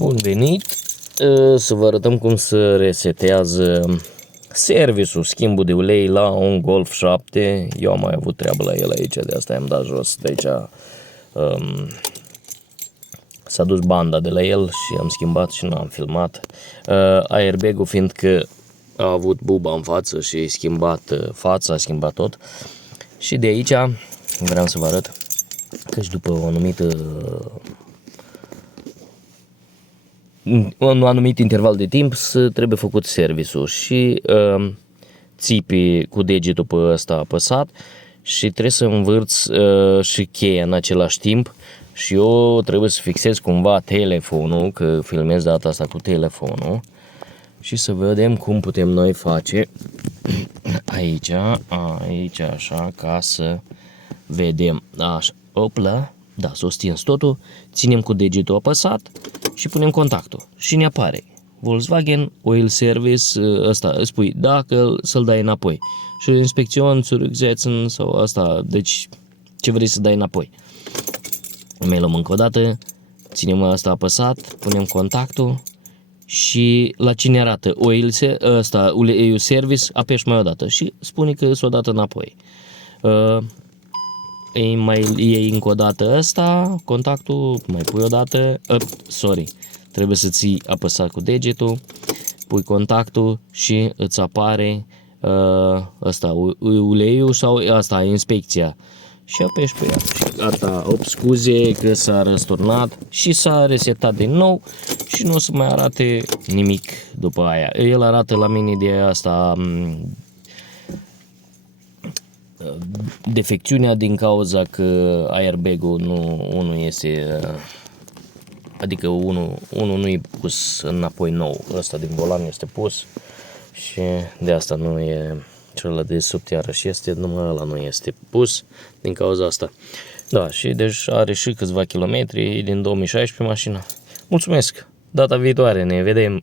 Bun venit! Să vă arătăm cum se resetează serviciul, schimbul de ulei la un Golf 7. Eu am mai avut treabă la el aici, de asta i-am dat jos. De aici s-a dus banda de la el și am schimbat și nu am filmat. Airbag-ul, fiindcă a avut buba în față și a schimbat fața, a schimbat tot. Și de aici vreau să vă arăt că și după un anumit interval de timp trebuie făcut serviciul și țipi cu degetul pe ăsta apăsat și trebuie să învârți și cheia în același timp și eu trebuie să fixez cumva telefonul, că filmez data asta cu telefonul și să vedem cum putem noi face aici așa, ca să vedem așa, opla. Da, s-o stins totul, ținem cu degetul apăsat și punem contactul și ne apare Volkswagen Oil Service, ăsta îți spui dacă să-l dai înapoi și inspecțion, zurücksetzen sau asta, deci ce vrei să dai înapoi. Mai luăm încă o dată, ținem asta apăsat, punem contactul și la cine arată Oil Service, apeși mai o dată și spune că s-o dată înapoi. Mai iei încă o dată ăsta, contactul, mai pui o dată, trebuie să ții apăsat cu degetul, pui contactul și îți apare ăsta, uleiul sau asta, inspecția și apeși pe ea și gata, scuze că s-a răsturnat și s-a resetat din nou și nu o să mai arate nimic după aia. El arată la mine de asta defecțiunea din cauza că airbag-ul nu iese, adică unul nu e pus înapoi nou, ăsta din volan este pus și de asta nu e, celălalt de sub iarăși este, numai ăla nu este pus din cauza asta. Da, și deci are și câțiva kilometri, din 2016 mașina. Mulțumesc, data viitoare ne vedem!